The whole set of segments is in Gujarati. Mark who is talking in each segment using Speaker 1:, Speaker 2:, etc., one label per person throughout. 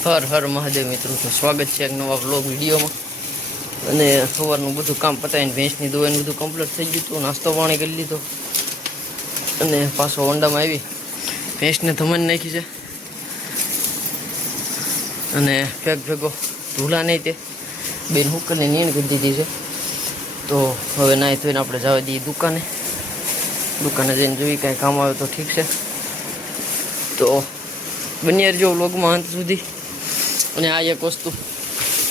Speaker 1: હર હર મહાદેવ મિત્રો સ્વાગત છે એક નવા બ્લોગ વિડીયોમાં. અને સવારનું બધું કામ પતાવીને ભેંસની દોવાનું બધું કમ્પ્લીટ થઈ ગયું હતું, નાસ્તો પાણી કરી લીધો. અને પાછો હોન્ડામાં આવી. ભેંસને ધમન નાખી છે. અને ભેગ ભેગો ધૂલા નહીં તે. બેન હુકરને નીણ કરી દીધી છે. તો હવે નાહી ધોઈને આપણે જવા દઈએ દુકાને. દુકાને જઈને જોઈએ કાંઈ કામ આવે તો ઠીક છે. તો બન્યા રહેજો વ્લોગમાં અંત સુધી. અને આ એક વસ્તુ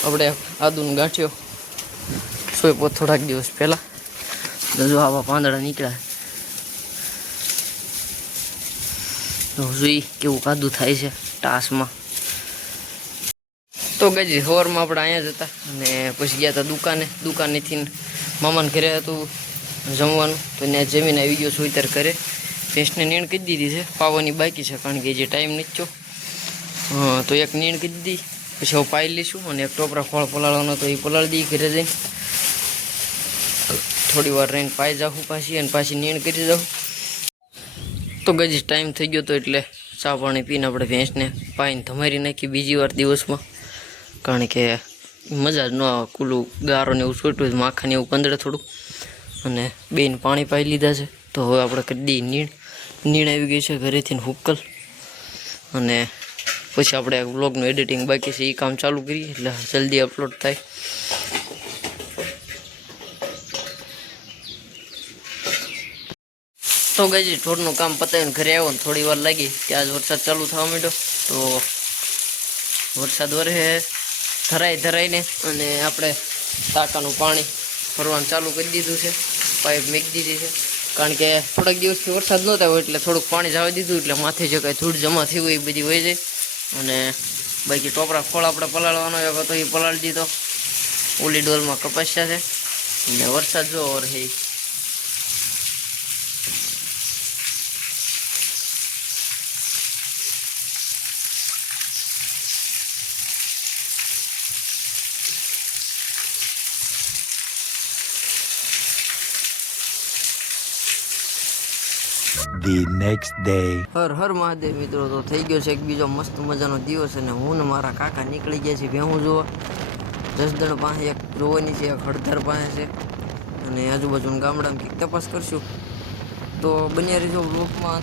Speaker 1: આપણે આદુનો ગાંઠિયો સોયપો થોડાક દિવસ પહેલાં. જો આવા પાંદડા નીકળ્યા. તો જોઈ કેવું કાદું થાય છે ટાસમાં. તો ગજી, સવારમાં આપણે અહીંયા જ હતા અને પછી ગયા હતા દુકાને. દુકાનેથી મામાને ઘરે હતું જમવાનું. તો ત્યાં જમીને આવી ગયો છું કરે ભેંસને નીણ કરી દીધી છે. પાવાની બાકી છે કારણ કે જે ટાઈમ નથી હા, તો એક નીણ કીધી દીધી પછી હવે પાઈ લઈશું અને એક ટોપરા ફળ પલાળવાનો તો એ પલાળી દઈએ ઘરે જઈને. થોડી વાર રહીને પાઈ જાઉં પાછી અને પાછી નીણ કરી જાઉં તો ગજી ટાઈમ થઈ ગયો તો એટલે ચા પાણી પીને આપણે ભેંસને પાઈને ધમારી નાખી બીજી વાર દિવસમાં. કારણ કે મજા જ ન આવે કુલું ગારો ને એવું છૂટ્યું માખા ને એવું કંદડે થોડું. અને બેન પાણી પાઈ લીધા છે. તો હવે આપણે કરી દઈએ નીણ. નીણ આવી ગઈ છે ઘરેથી હુક્કલ. અને પછી આપણે વ્લોગનું એડિટિંગ બાકી છે એ કામ ચાલુ કરીએ, એટલે જલ્દી અપલોડ થાય. તો ગઈ ઢોરનું કામ પતાવીને ઘરે આવ્યો ને થોડી વાર લાગી. કે આજ વરસાદ ચાલુ થવા માંડ્યો. તો વરસાદ વરે ધરાઈ ધરાઈને અને આપણે ટાંકાનું પાણી ભરવાનું ચાલુ કરી દીધું છે. પાઇપ મૂકી દીધી છે. કારણ કે થોડાક દિવસથી વરસાદ નહોતા હોય એટલે થોડુંક પાણી જવા દીધું, એટલે માથે જે કાંઈ ધૂળ જમા થયું એ બધી હોય જાય અને બાકી ટોપરા ખોળ આપણે પલાળવાનો હતો એ પલાળી દીધો. ઓલી ડોલમાં કપાસ્યા છે. અને વરસાદ જો રહે
Speaker 2: the next day.
Speaker 1: Har Har Mahadev મિત્રો, તો થઈ ગયો છે એક બીજો મસ્ત મજાનો દિવસ અને હું ને મારા કાકા નીકળી ગયા છે ભેહું જોવા. જસદણ પાસે એક રોવાની છે, એક હળદર પાસે છે. અને આજુબાજુના ગામડામાં કંઈક તપાસ કરશું. તો બન્યા રહીજો બ્લોકમાં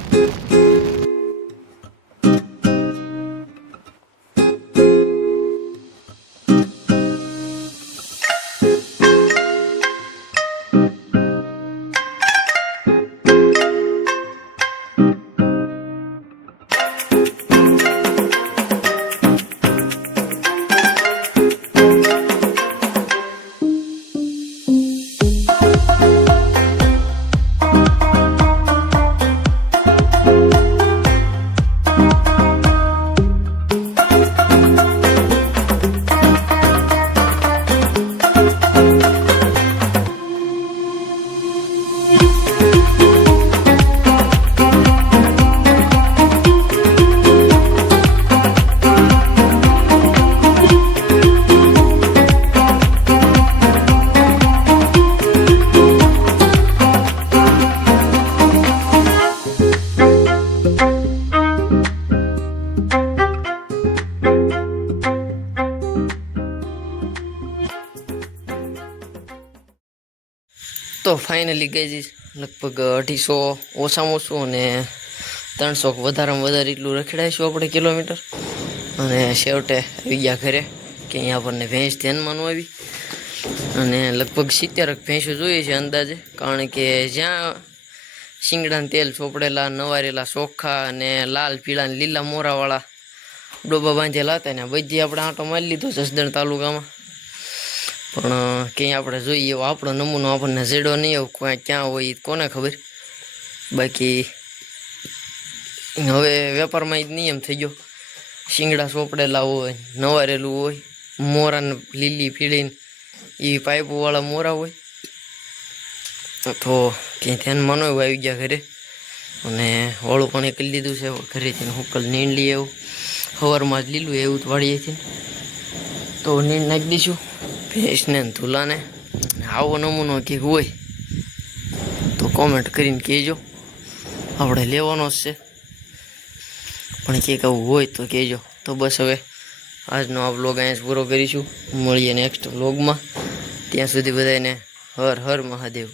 Speaker 1: તો ફાઇનલી ગઈ લગભગ અઢીસો, ઓછામાં ઓછું અને ત્રણસો વધારેમાં વધારે એટલું રખડાઈશું આપણે કિલોમીટર. અને છેવટે આવી ગયા ઘરે કે અહીંયા આપણને ભેંસ ધ્યાનમાં ન આવી. અને લગભગ સિત્તેર ભેંસો જોઈએ છે અંદાજે. કારણ કે જ્યાં શિંગડાનું તેલ ચોપડેલા, નવારેલા ચોખ્ખા અને લાલ, પીળા લીલા મોરાવાળા ડોબા બાંધેલા હતા ને બધી આપણે આંટો મારી લીધો જસદણ તાલુકામાં. પણ ક્યાંય આપણે જોઈએ એવો આપણો નમૂનો આપણને જેડો નહીં એવું ક્યાં ક્યાં હોય કોને ખબર? બાકી, હવે વેપારમાં જ નિયમ થઈ ગયો. શિંગડા સોપડેલા હોય, નવારેલું હોય, મોરાને લીલી પીળીને એ પાઇપોવાળા મોરા હોય. તો ક્યાંય ધ્યાન માનો એવું આવી ગયા ઘરે. અને હોળું પણ કરી લીધું છે ઘરેથી હુકલ નીણ લઈ એવું સવારમાં જ લીલું એવું જ વાળીએથી તો નીંદ નાખી દઈશું. ભેંસને ધૂલાને આવો નમૂનો કે હોય તો કોમેન્ટ કરીને કહેજો. આપણે લેવાનો જ છે. પણ કંઈક આવું હોય તો કહેજો. તો બસ હવે આજનો આ વ્લોગ અહીંયા પૂરો કરીશું. મળીએ નેક્સ્ટ વ્લોગમાં ત્યાં સુધી બધાને હર હર મહાદેવ.